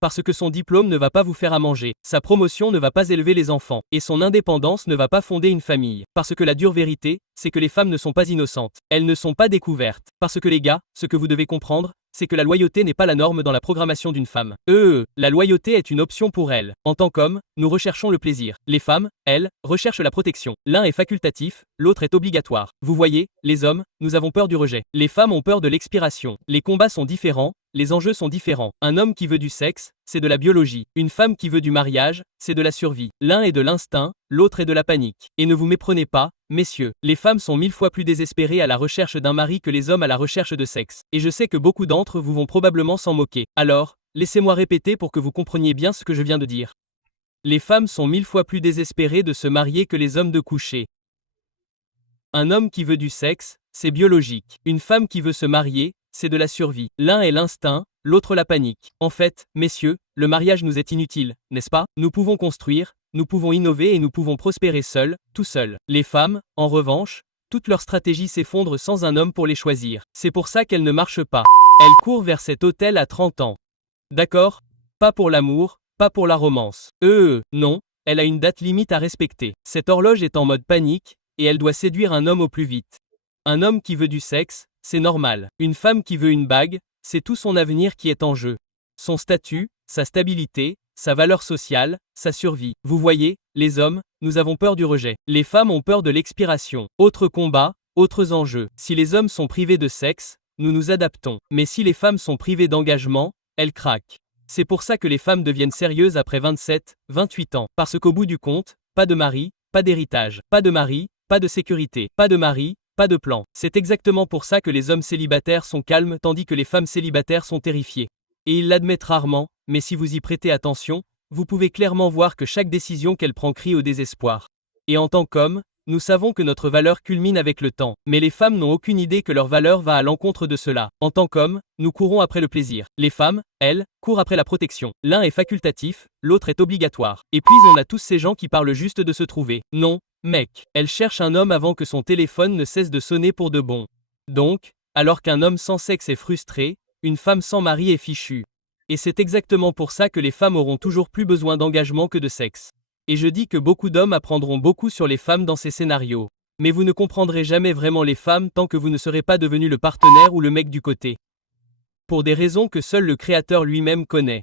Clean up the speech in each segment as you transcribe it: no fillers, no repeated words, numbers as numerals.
Parce que son diplôme ne va pas vous faire à manger, sa promotion ne va pas élever les enfants, et son indépendance ne va pas fonder une famille. Parce que la dure vérité, c'est que les femmes ne sont pas innocentes. Elles ne sont pas découvertes. Parce que les gars, ce que vous devez comprendre, c'est que la loyauté n'est pas la norme dans la programmation d'une femme. La loyauté est une option pour elles. En tant qu'hommes, nous recherchons le plaisir. Les femmes, elles, recherchent la protection. L'un est facultatif, l'autre est obligatoire. Vous voyez, les hommes, nous avons peur du rejet. Les femmes ont peur de l'expiration. Les combats sont différents, les enjeux sont différents. Un homme qui veut du sexe, c'est de la biologie. Une femme qui veut du mariage, c'est de la survie. L'un est de l'instinct, l'autre est de la panique. Et ne vous méprenez pas, messieurs, les femmes sont 1000 fois plus désespérées à la recherche d'un mari que les hommes à la recherche de sexe. Et je sais que beaucoup d'entre vous vont probablement s'en moquer. Alors, laissez-moi répéter pour que vous compreniez bien ce que je viens de dire. Les femmes sont 1000 fois plus désespérées de se marier que les hommes de coucher. Un homme qui veut du sexe, c'est biologique. Une femme qui veut se marier, c'est de la survie. L'un est l'instinct, l'autre la panique. En fait, messieurs, le mariage nous est inutile, n'est-ce pas? Nous pouvons construire, nous pouvons innover et nous pouvons prospérer seuls, tout seuls. Les femmes, en revanche, toute leur stratégie s'effondre sans un homme pour les choisir. C'est pour ça qu'elles ne marchent pas. Elles courent vers cet hôtel à 30 ans. D'accord? Pas pour l'amour, pas pour la romance. Non, elle a une date limite à respecter. Cette horloge est en mode panique, et elle doit séduire un homme au plus vite. Un homme qui veut du sexe, c'est normal. Une femme qui veut une bague, c'est tout son avenir qui est en jeu. Son statut, sa stabilité, sa valeur sociale, sa survie. Vous voyez, les hommes, nous avons peur du rejet. Les femmes ont peur de l'expiration. Autre combat, autres enjeux. Si les hommes sont privés de sexe, nous nous adaptons. Mais si les femmes sont privées d'engagement, elles craquent. C'est pour ça que les femmes deviennent sérieuses après 27, 28 ans. Parce qu'au bout du compte, pas de mari, pas d'héritage. Pas de mari, pas de sécurité. Pas de mari, pas de plan. C'est exactement pour ça que les hommes célibataires sont calmes tandis que les femmes célibataires sont terrifiées. Et ils l'admettent rarement, mais si vous y prêtez attention, vous pouvez clairement voir que chaque décision qu'elle prend crie au désespoir. Et en tant qu'hommes, nous savons que notre valeur culmine avec le temps, mais les femmes n'ont aucune idée que leur valeur va à l'encontre de cela. En tant qu'hommes, nous courons après le plaisir. Les femmes, elles, courent après la protection. L'un est facultatif, l'autre est obligatoire. Et puis on a tous ces gens qui parlent juste de se trouver. Non, mec, elle cherche un homme avant que son téléphone ne cesse de sonner pour de bon. Donc, alors qu'un homme sans sexe est frustré, une femme sans mari est fichue. Et c'est exactement pour ça que les femmes auront toujours plus besoin d'engagement que de sexe. Et je dis que beaucoup d'hommes apprendront beaucoup sur les femmes dans ces scénarios. Mais vous ne comprendrez jamais vraiment les femmes tant que vous ne serez pas devenu le partenaire ou le mec du côté. Pour des raisons que seul le Créateur lui-même connaît.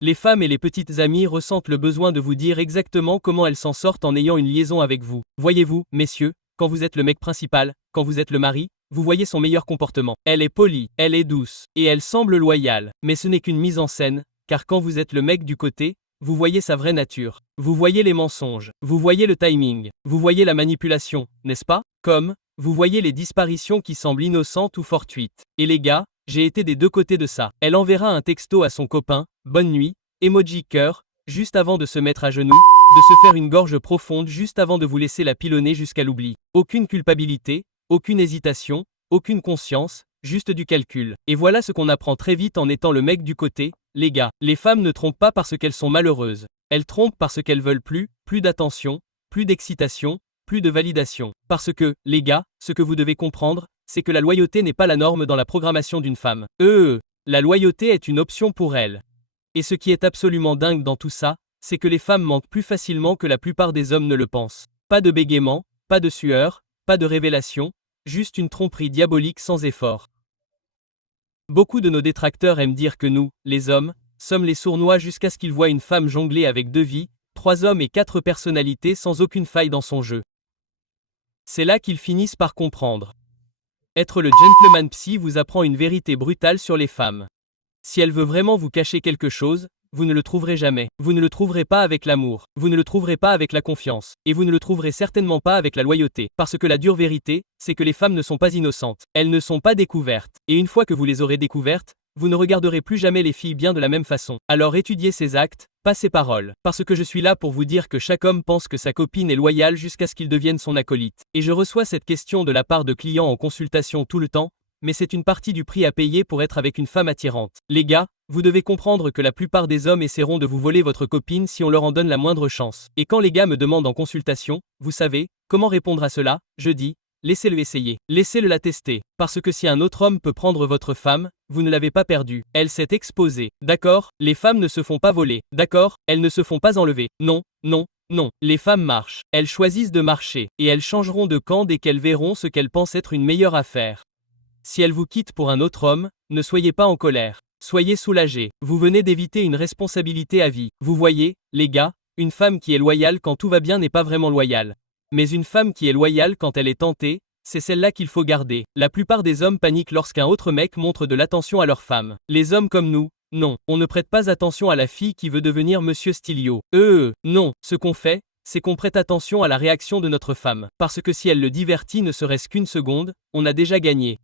Les femmes et les petites amies ressentent le besoin de vous dire exactement comment elles s'en sortent en ayant une liaison avec vous. Voyez-vous, messieurs, quand vous êtes le mec principal, quand vous êtes le mari, vous voyez son meilleur comportement. Elle est polie, elle est douce, et elle semble loyale. Mais ce n'est qu'une mise en scène, car quand vous êtes le mec du côté, vous voyez sa vraie nature. Vous voyez les mensonges, vous voyez le timing, vous voyez la manipulation, n'est-ce pas? Comme, vous voyez les disparitions qui semblent innocentes ou fortuites. Et les gars, j'ai été des deux côtés de ça. Elle enverra un texto à son copain, bonne nuit, emoji cœur, juste avant de se mettre à genoux, de se faire une gorge profonde juste avant de vous laisser la pilonner jusqu'à l'oubli. Aucune culpabilité, aucune hésitation, aucune conscience, juste du calcul. Et voilà ce qu'on apprend très vite en étant le mec du côté, les gars. Les femmes ne trompent pas parce qu'elles sont malheureuses. Elles trompent parce qu'elles veulent plus d'attention, plus d'excitation, plus de validation. Parce que, les gars, ce que vous devez comprendre, c'est que la loyauté n'est pas la norme dans la programmation d'une femme. La loyauté est une option pour elles. Et ce qui est absolument dingue dans tout ça, c'est que les femmes mentent plus facilement que la plupart des hommes ne le pensent. Pas de bégaiement, pas de sueur, pas de révélation, juste une tromperie diabolique sans effort. Beaucoup de nos détracteurs aiment dire que nous, les hommes, sommes les sournois jusqu'à ce qu'ils voient une femme jongler avec 2 vies, 3 hommes et 4 personnalités sans aucune faille dans son jeu. C'est là qu'ils finissent par comprendre. Être le gentleman psy vous apprend une vérité brutale sur les femmes. Si elle veut vraiment vous cacher quelque chose, vous ne le trouverez jamais. Vous ne le trouverez pas avec l'amour. Vous ne le trouverez pas avec la confiance. Et vous ne le trouverez certainement pas avec la loyauté. Parce que la dure vérité, c'est que les femmes ne sont pas innocentes. Elles ne sont pas découvertes. Et une fois que vous les aurez découvertes, vous ne regarderez plus jamais les filles bien de la même façon. Alors étudiez ses actes, pas ses paroles. Parce que je suis là pour vous dire que chaque homme pense que sa copine est loyale jusqu'à ce qu'il devienne son acolyte. Et je reçois cette question de la part de clients en consultation tout le temps, mais c'est une partie du prix à payer pour être avec une femme attirante. Les gars, vous devez comprendre que la plupart des hommes essaieront de vous voler votre copine si on leur en donne la moindre chance. Et quand les gars me demandent en consultation, vous savez, comment répondre à cela, je dis, laissez-le essayer. Laissez-le la tester. Parce que si un autre homme peut prendre votre femme, vous ne l'avez pas perdue. Elle s'est exposée. D'accord? Les femmes ne se font pas voler. D'accord? Elles ne se font pas enlever. Non, non, non. Les femmes marchent. Elles choisissent de marcher. Et elles changeront de camp dès qu'elles verront ce qu'elles pensent être une meilleure affaire. Si elles vous quittent pour un autre homme, ne soyez pas en colère. Soyez soulagés. Vous venez d'éviter une responsabilité à vie. Vous voyez, les gars, une femme qui est loyale quand tout va bien n'est pas vraiment loyale. Mais une femme qui est loyale quand elle est tentée, c'est celle-là qu'il faut garder. La plupart des hommes paniquent lorsqu'un autre mec montre de l'attention à leur femme. Les hommes comme nous, non, on ne prête pas attention à la fille qui veut devenir Monsieur Stilio. Non, ce qu'on fait, c'est qu'on prête attention à la réaction de notre femme. Parce que si elle le divertit ne serait-ce qu'une seconde, on a déjà gagné.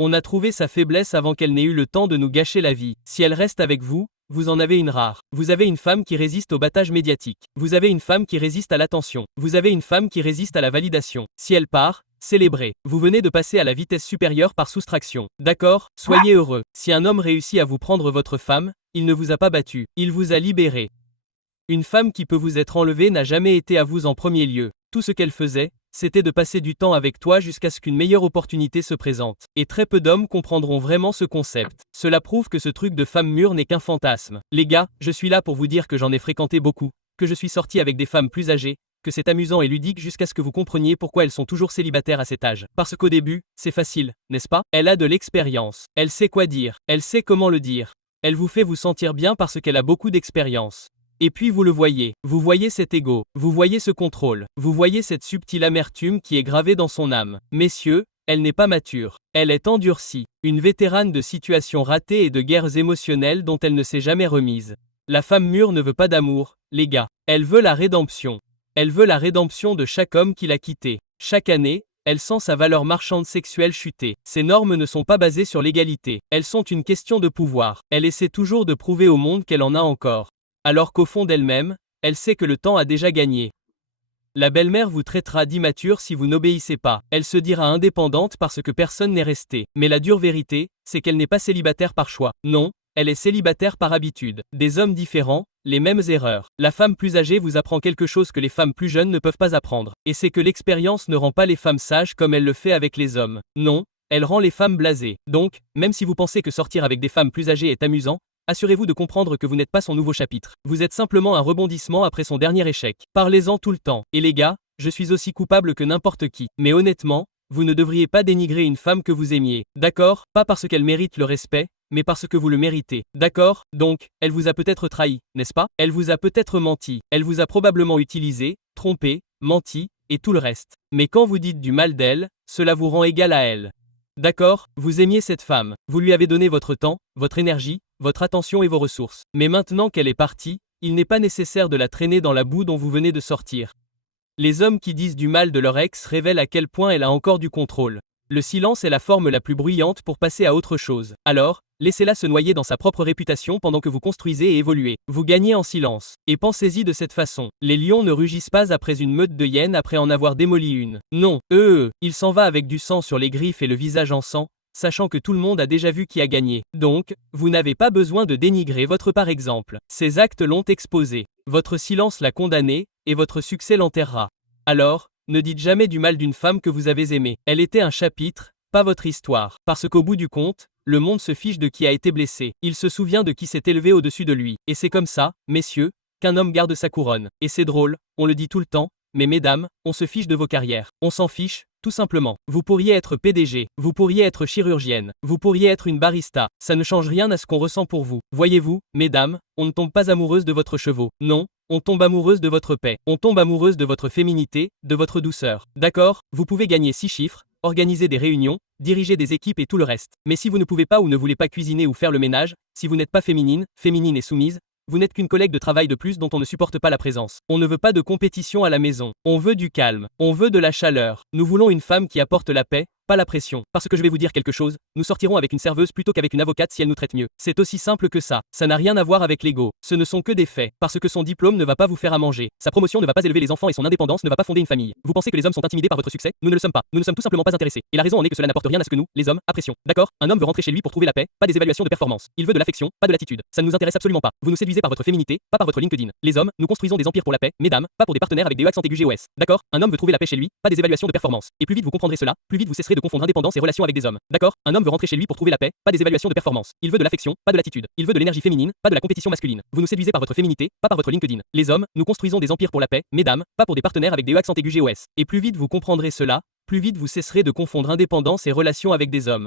On a trouvé sa faiblesse avant qu'elle n'ait eu le temps de nous gâcher la vie. Si elle reste avec vous, vous en avez une rare. Vous avez une femme qui résiste au battage médiatique. Vous avez une femme qui résiste à l'attention. Vous avez une femme qui résiste à la validation. Si elle part, célébrez. Vous venez de passer à la vitesse supérieure par soustraction. D'accord? Soyez heureux. Si un homme réussit à vous prendre votre femme, il ne vous a pas battu. Il vous a libéré. Une femme qui peut vous être enlevée n'a jamais été à vous en premier lieu. Tout ce qu'elle faisait, c'était de passer du temps avec toi jusqu'à ce qu'une meilleure opportunité se présente. Et très peu d'hommes comprendront vraiment ce concept. Cela prouve que ce truc de femme mûre n'est qu'un fantasme. Les gars, je suis là pour vous dire que j'en ai fréquenté beaucoup, que je suis sorti avec des femmes plus âgées, que c'est amusant et ludique jusqu'à ce que vous compreniez pourquoi elles sont toujours célibataires à cet âge. Parce qu'au début, c'est facile, n'est-ce pas? Elle a de l'expérience. Elle sait quoi dire. Elle sait comment le dire. Elle vous fait vous sentir bien parce qu'elle a beaucoup d'expérience. Et puis vous le voyez, vous voyez cet ego, vous voyez ce contrôle, vous voyez cette subtile amertume qui est gravée dans son âme. Messieurs, elle n'est pas mature, elle est endurcie, une vétérane de situations ratées et de guerres émotionnelles dont elle ne s'est jamais remise. La femme mûre ne veut pas d'amour, les gars, elle veut la rédemption. Elle veut la rédemption de chaque homme qui l'a quittée. Chaque année, elle sent sa valeur marchande sexuelle chuter. Ces normes ne sont pas basées sur l'égalité, elles sont une question de pouvoir. Elle essaie toujours de prouver au monde qu'elle en a encore. Alors qu'au fond d'elle-même, elle sait que le temps a déjà gagné. La belle-mère vous traitera d'immature si vous n'obéissez pas. Elle se dira indépendante parce que personne n'est resté. Mais la dure vérité, c'est qu'elle n'est pas célibataire par choix. Non, elle est célibataire par habitude. Des hommes différents, les mêmes erreurs. La femme plus âgée vous apprend quelque chose que les femmes plus jeunes ne peuvent pas apprendre. Et c'est que l'expérience ne rend pas les femmes sages comme elle le fait avec les hommes. Non, elle rend les femmes blasées. Donc, même si vous pensez que sortir avec des femmes plus âgées est amusant, assurez-vous de comprendre que vous n'êtes pas son nouveau chapitre. Vous êtes simplement un rebondissement après son dernier échec. Parlez-en tout le temps. Et les gars, je suis aussi coupable que n'importe qui. Mais honnêtement, vous ne devriez pas dénigrer une femme que vous aimiez. D'accord? Pas parce qu'elle mérite le respect, mais parce que vous le méritez. D'accord? Donc, elle vous a peut-être trahi, n'est-ce pas? Elle vous a peut-être menti. Elle vous a probablement utilisé, trompé, menti, et tout le reste. Mais quand vous dites du mal d'elle, cela vous rend égal à elle. D'accord, vous aimiez cette femme, vous lui avez donné votre temps, votre énergie, votre attention et vos ressources. Mais maintenant qu'elle est partie, il n'est pas nécessaire de la traîner dans la boue dont vous venez de sortir. Les hommes qui disent du mal de leur ex révèlent à quel point elle a encore du contrôle. Le silence est la forme la plus bruyante pour passer à autre chose. Alors, laissez-la se noyer dans sa propre réputation pendant que vous construisez et évoluez. Vous gagnez en silence. Et pensez-y de cette façon. Les lions ne rugissent pas après une meute de hyènes après en avoir démoli une. Non, il s'en va avec du sang sur les griffes et le visage en sang, sachant que tout le monde a déjà vu qui a gagné. Donc, vous n'avez pas besoin de dénigrer votre par exemple. Ses actes l'ont exposé. Votre silence l'a condamné, et votre succès l'enterrera. Alors, ne dites jamais du mal d'une femme que vous avez aimée. Elle était un chapitre, pas votre histoire. Parce qu'au bout du compte, le monde se fiche de qui a été blessé. Il se souvient de qui s'est élevé au-dessus de lui. Et c'est comme ça, messieurs, qu'un homme garde sa couronne. Et c'est drôle, on le dit tout le temps, mais mesdames, on se fiche de vos carrières. On s'en fiche, tout simplement. Vous pourriez être PDG, vous pourriez être chirurgienne, vous pourriez être une barista. Ça ne change rien à ce qu'on ressent pour vous. Voyez-vous, mesdames, on ne tombe pas amoureuse de votre chevaux. Non, on tombe amoureuse de votre paix. On tombe amoureuse de votre féminité, de votre douceur. D'accord, vous pouvez gagner 6 chiffres, organiser des réunions, diriger des équipes et tout le reste. Mais si vous ne pouvez pas ou ne voulez pas cuisiner ou faire le ménage, si vous n'êtes pas féminine et soumise, vous n'êtes qu'une collègue de travail de plus dont on ne supporte pas la présence. On ne veut pas de compétition à la maison. On veut du calme. On veut de la chaleur. Nous voulons une femme qui apporte la paix, pas la pression. Parce que je vais vous dire quelque chose, nous sortirons avec une serveuse plutôt qu'avec une avocate si elle nous traite mieux. C'est aussi simple que ça. Ça n'a rien à voir avec l'ego. Ce ne sont que des faits. Parce que son diplôme ne va pas vous faire à manger. Sa promotion ne va pas élever les enfants et son indépendance ne va pas fonder une famille. Vous pensez que les hommes sont intimidés par votre succès? Nous ne le sommes pas. Nous ne sommes tout simplement pas intéressés. Et la raison en est que cela n'apporte rien à ce que nous, les hommes, apprécions. D'accord? Un homme veut rentrer chez lui pour trouver la paix, pas des évaluations de performance. Il veut de l'affection, pas de l'attitude. Ça ne nous intéresse absolument pas. Vous nous séduisez par votre féminité, pas par votre LinkedIn. Les hommes, nous construisons des empires pour la paix, mesdames, pas pour des partenaires avec des accents aigus GOS. D'accord? Un homme veut trouver la paix chez lui, pas des évaluations de performance. Et plus vite vous comprendrez cela, plus vite vous cesserez de confondre indépendance et relation avec des hommes. D'accord? Un homme veut rentrer chez lui pour trouver la paix, pas des évaluations de performance. Il veut de l'affection, pas de l'attitude. Il veut de l'énergie féminine, pas de la compétition masculine. Vous nous séduisez par votre féminité, pas par votre LinkedIn. Les hommes, nous construisons des empires pour la paix, mesdames, pas pour des partenaires avec des accents aigus GOS. Et plus vite vous comprendrez cela, plus vite vous cesserez de confondre indépendance et relation avec des hommes.